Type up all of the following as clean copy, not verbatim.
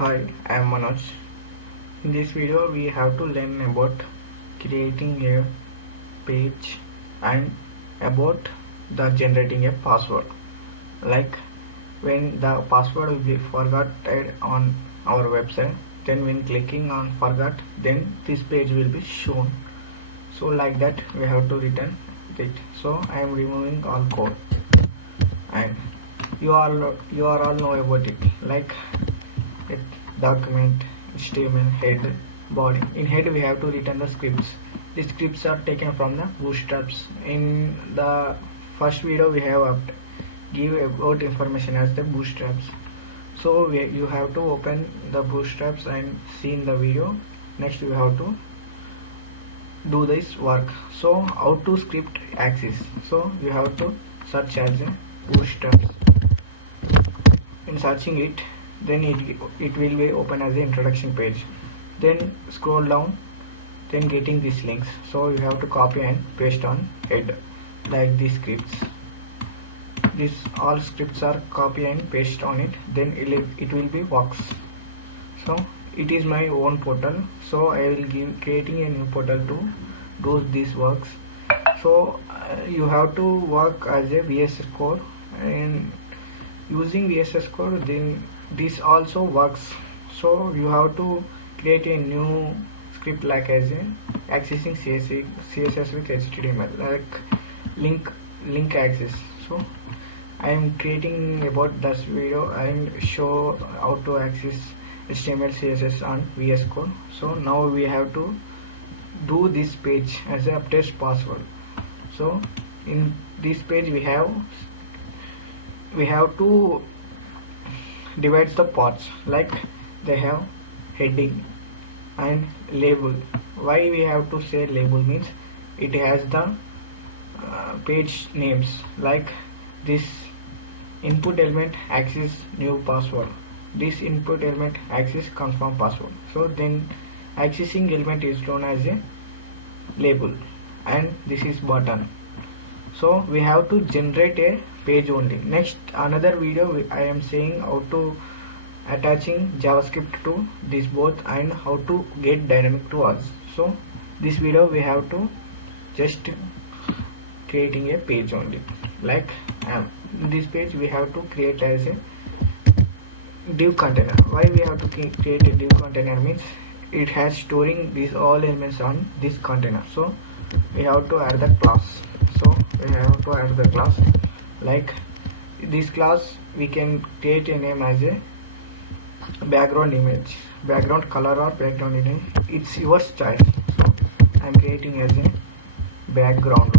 Hi, I am Manoj. In this video, we have to learn about creating a page and about the generating a password. Like when the password will be forgotten on our website, then when clicking on forgot, then this page will be shown. So like that, we have to return it. So I am removing all code, and you are all know about it. Like it document HTML head body. In head we have to return the scripts. The scripts are taken from the bootstraps. In the first video we have give about information as the bootstraps. So you have to open the bootstraps and see in the video. Next you have to do this work. So how to script access. So you have to search as a bootstraps. In searching it, then it will be open as an introduction page. Then scroll down, then getting these links. So you have to copy and paste on head like these scripts. These all scripts are copy and paste on it. Then it will be works. So it is my own portal. So I will creating a new portal to do these works. So you have to work as a VS Code, and using VS Code, then this also works. So you have to create a new script like as a accessing CSS with HTML, like link access. So I am creating about this video and show how to access HTML CSS on VS Code. So now we have to do this page as a update password. So in this page we have to divide the parts, like they have heading and label. Why we have to say label means it has the page names, like this input element access new password, this input element access confirm password. So then accessing element is known as a label, and this is button. So we have to generate a page only. Next another video I am saying how to attaching JavaScript to this both and how to get dynamic to us. So this video we have to just creating a page only. Like this page we have to create as a div container. Why we have to create a div container means it has storing these all elements on this container. So we have to add the class. So we have to add the class. Like this class we can create a name as a background image, background color or background image. It's your choice. So I'm creating as a background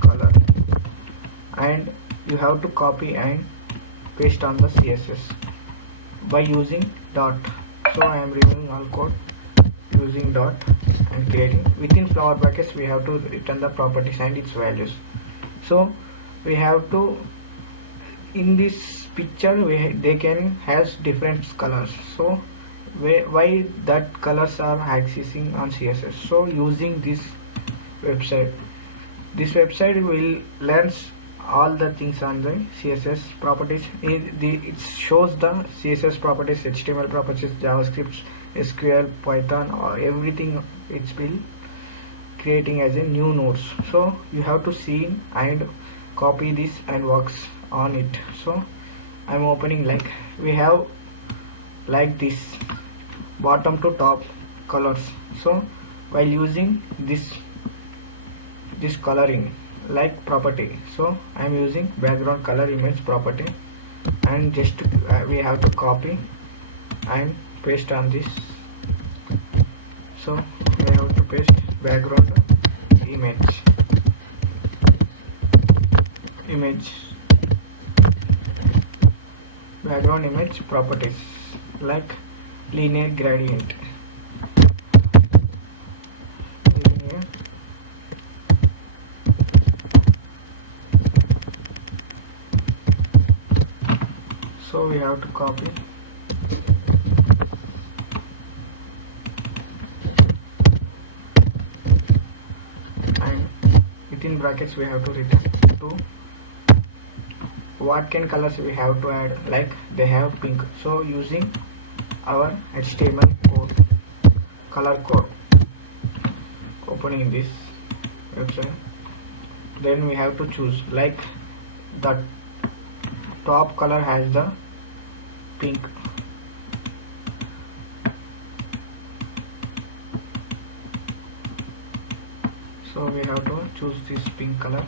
color, and you have to copy and paste on the CSS by using dot. So I am removing all code using dot and creating. Within flower brackets we have to return the properties and its values. So we have to, in this picture they can has different colors. So why that colors are accessing on CSS. So using this website will learns all the things on the CSS properties. It shows the CSS properties, HTML properties, JavaScript, SQL, Python, or everything. It's will creating as a new nodes. So you have to see and copy this and works on it. So I'm opening, like we have like this bottom to top colors. So while using this coloring like property, so I'm using background color image property, and just we have to copy and paste on this. So we have to paste background image background image properties, like linear gradient. So we have to copy and within brackets we have to return to what can colors we have to add, like they have pink, so using our HTML code, color code, opening this website, then we have to choose, like the top color has the pink, so we have to choose this pink color,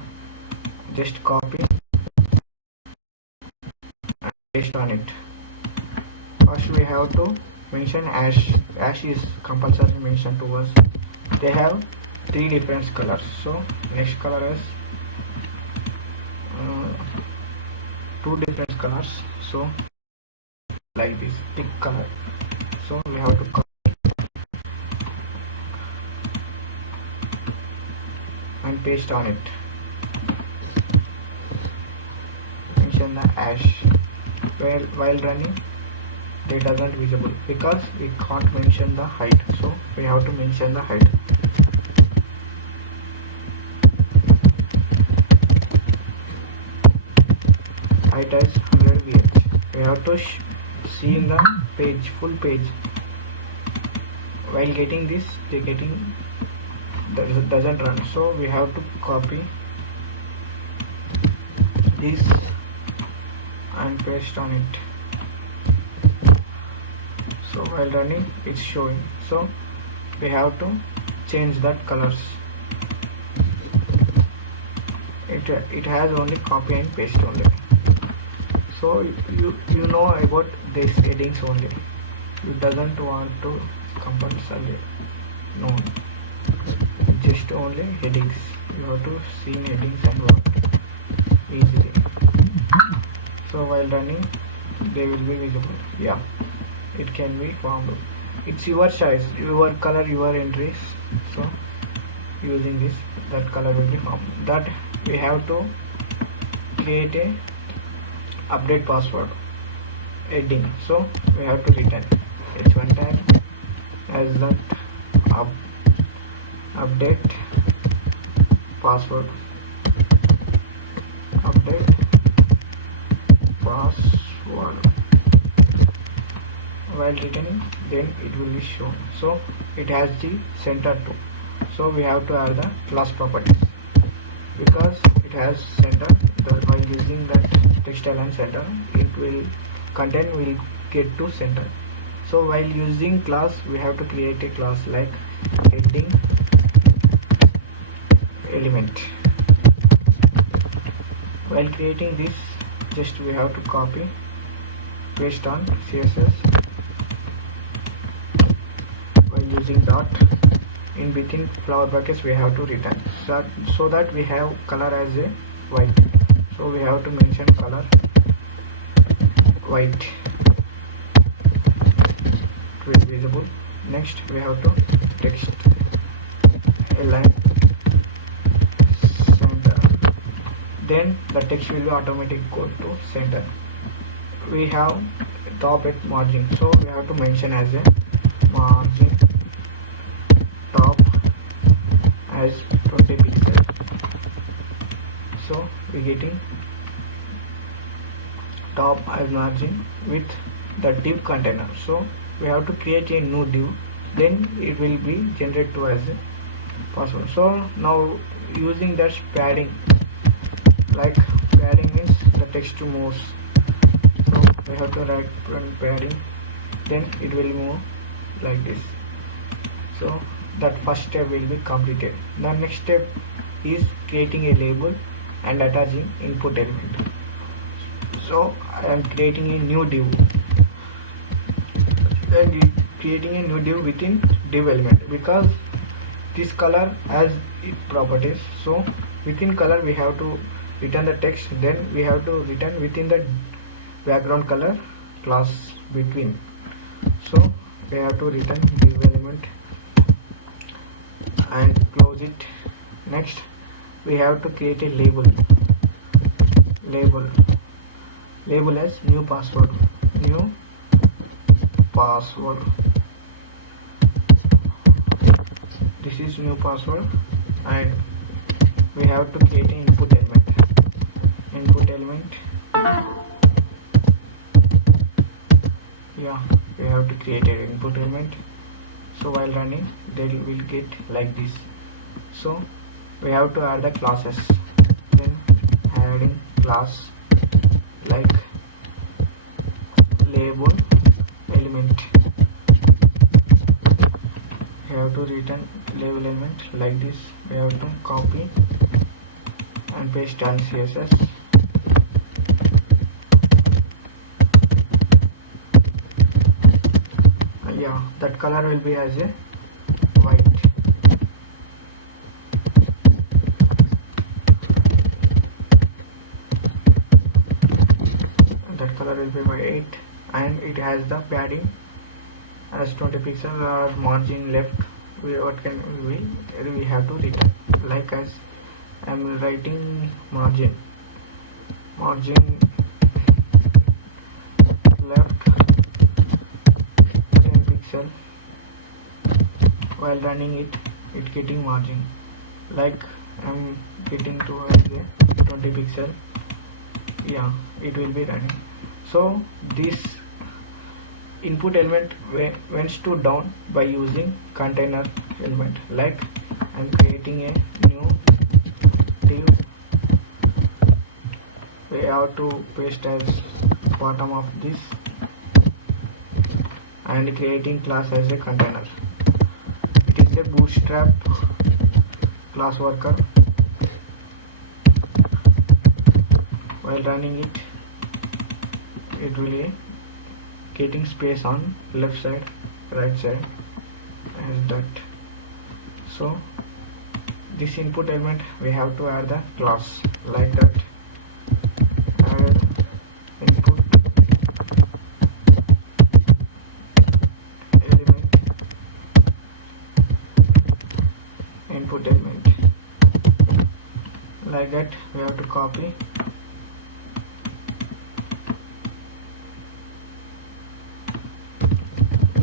just copy and paste on it. First we have to mention ash is compulsory mention to us. They have 3 different colors, so next color is 2 different colors, so like this pink color, so we have to copy and paste on it. Mention the ash. While running, they doesn't visible because we can't mention the height, so we have to mention the height. Height is 100 VH. We have to see in the page, full page. While getting this, they getting doesn't run, so we have to copy this and paste on it. So while running, it's showing, so we have to change that colors. It has only copy and paste only, so you know about these headings only. You doesn't want to compulsory no, just only headings. You have to see headings and work easily. So while running, they will be visible. Yeah, it can be formed. It's your choice, your color, your entries. So using this, that color will be formed. That we have to create a update password heading, so we have to return h1 tag as that update password, update password. While returning, then it will be shown, so it has the center too, so we have to add the class properties because it has center. While using that text align center, it will content will get to center. So while using class, we have to create a class like heading element. While creating this, just we have to copy, paste on CSS. While using dot, in between flower brackets we have to return, so that we have color as a white, so we have to mention color white to be visible. Next we have to text align center, then the text will be automatic go to center. We have top at margin, so we have to mention as a margin top as 20 pixels, so we getting top as margin with the div container. So we have to create a new div, then it will be generated to as a password. So now using that padding, like padding means the text moves, so we have to write padding, then it will move like this. So that first step will be completed. The next step is creating a label and attaching input element. So I am creating a new div and creating a new div within div element, because this color has its properties. So within color we have to return the text, then we have to return within the background color class between. So we have to return div element and close it. Next we have to create a label as new password, this is new password, and we have to create an input element Yeah, we have to create an input element. So while running, they will get like this. So we have to add the classes. Then adding class like label element. We have to return label element like this. We have to copy and paste on CSS. Yeah, that color will be as a white. That color will be white, and it has the padding as 20 pixels or margin left. We have to return like as I am writing margin left 10 pixel. While running it getting margin like I am getting to as a 20 pixel. Yeah, it will be running. So this input element went to down by using container element. Like I'm creating a new div. We have to paste as bottom of this and creating class as a container. It is a bootstrap class worker. While running it will be getting space on left side, right side as that. So this input element we have to add the class like that. Add input element like that. We have to copy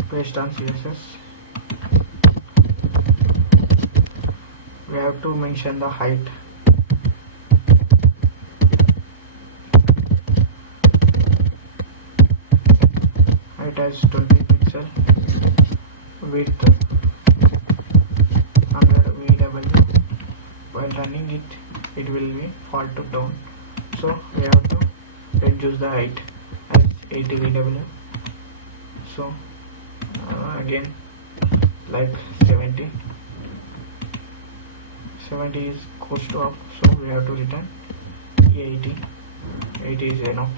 paste on CSS. We have to mention the height. Height as 20 pixel. Width under VW. While running it will be fall to down. So we have to reduce the height as 80 VW. So again like 70 is goes to up, so we have to return 80 is enough.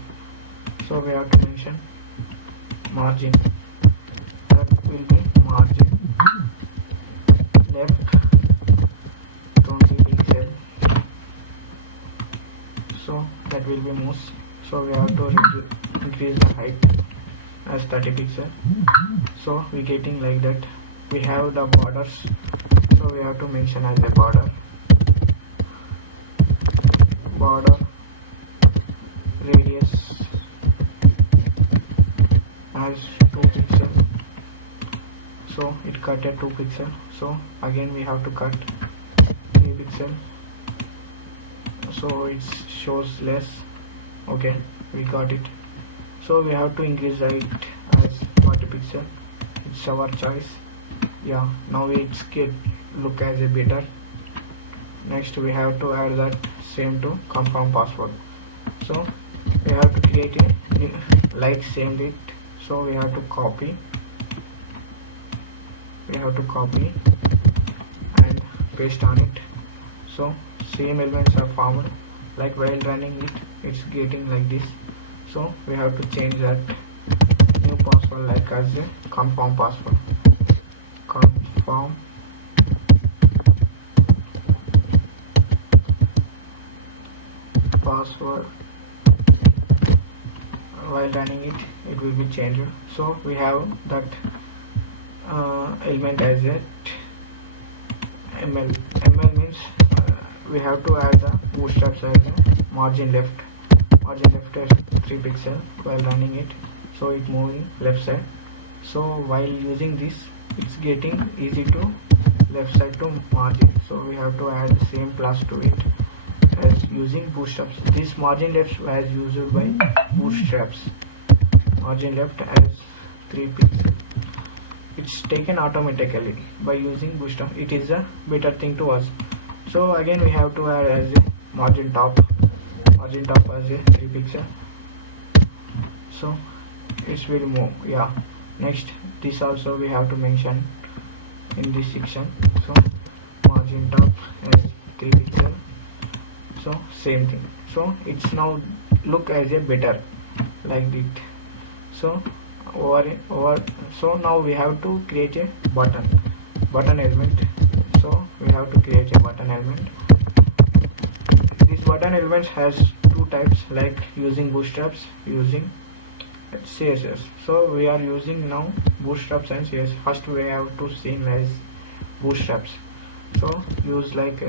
So we have to mention margin, that will be margin left 20 pixel, so that will be most. So we have to increase the height as 30 pixel. So we getting like that. We have the borders, so we have to mention as a border radius as 2 pixel. So it cut at 2 pixel. So again we have to cut 3 pixel, so it shows less. Okay, we got it. So we have to increase the height as 40 pixel. It's our choice. Yeah, now it's look as a better. Next we have to add that same to confirm password. So we have to create a like same it. So we have to copy and paste on it. So same elements are formed. Like while running it's getting like this. So we have to change that new password like as a confirm password. Confirm password. While running it will be changed. So we have that element as a ml. Ml means we have to add the bootstraps as a margin left as 3 pixel while running it, so it moving left side. So while using this it's getting easy to left side to margin. So we have to add the same class to it as using bootstraps. This margin left was used by bootstraps. Margin left as 3 pixels. It's taken automatically by using bootstrap. It is a better thing to us. So again we have to add as a margin top as a 3 pixel. So it will move. Yeah. Next, this also we have to mention in this section. So margin top as 3 pixel. So same thing. So it's now look as a better like it. So so now we have to create a button element. So we have to create a button element. This button element has two types, like using bootstraps, using CSS. So we are using now bootstraps and CSS. First we have to see as bootstraps. So use like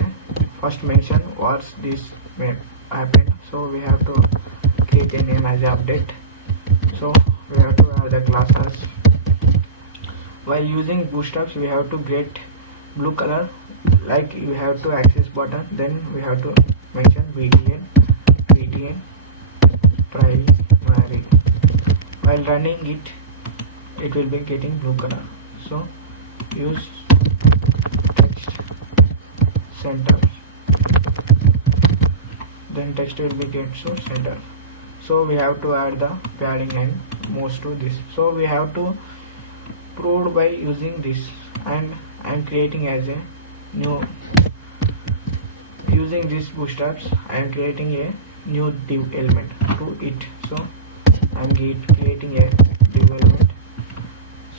first mention what's this may happen. So we have to create a name as update. So we have to add the classes. While using bootstraps we have to get blue color, like you have to access button, then we have to mention btn primary. While running it will be getting blue color. So use text center, then text will be get to center. So we have to add the padding line most to this. So we have to prove by using this, and I am creating as a new, using these bootstraps I am creating a new div element to it. So I am creating a div element.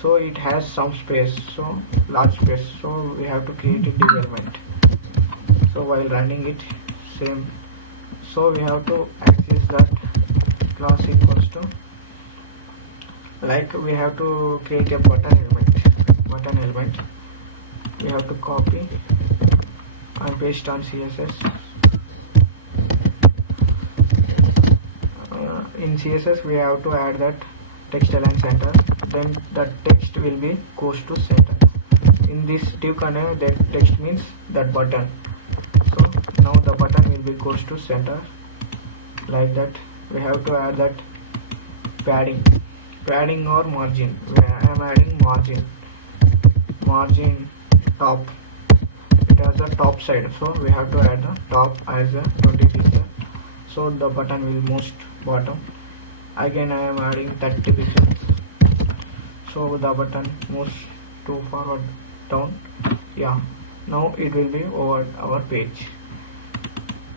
So it has some space, so large space. So we have to create a div element. So while running it, same. So we have to access that class equals to, like we have to create a button element. We have to copy and paste on CSS. In CSS we have to add that text align center, then that text will be goes to center. In this div container, that text means that button. So now the button will be goes to center like that. We have to add that padding or margin. I am adding margin top. It has a top side, so we have to add the top as a 20 pixel. So the button will most bottom. Again I am adding 30 pixels. So the button moves to forward down. Yeah. Now it will be over our page.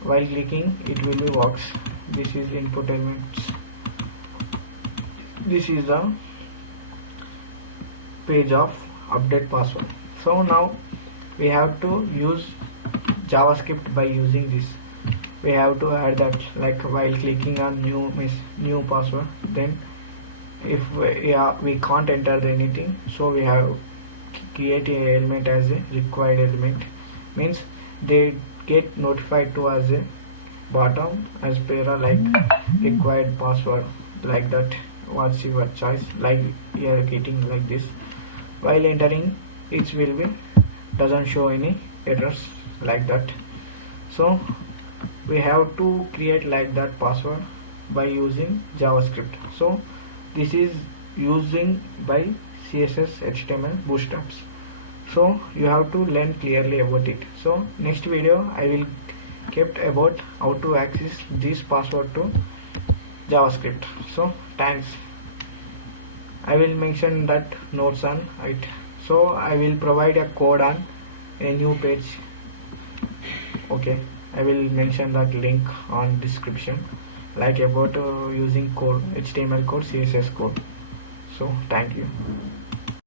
While clicking it will be works. This is input elements. This is the page of update password. So now we have to use JavaScript by using this. We have to add that, like while clicking on new password, then if we can't enter anything, so we have create a element as a required element, means they get notified to as a bottom as para, like required password, like that. What's your choice, like you are getting like this. While entering it will be doesn't show any errors like that. So we have to create like that password by using JavaScript. So this is using by CSS, HTML, bootstraps. So you have to learn clearly about it. So next video I will kept about how to access this password to JavaScript. So thanks. I will mention that notes on it. So I will provide a code on a new page. Okay, I will mention that link on description, like about using code, HTML code, CSS code. So thank you.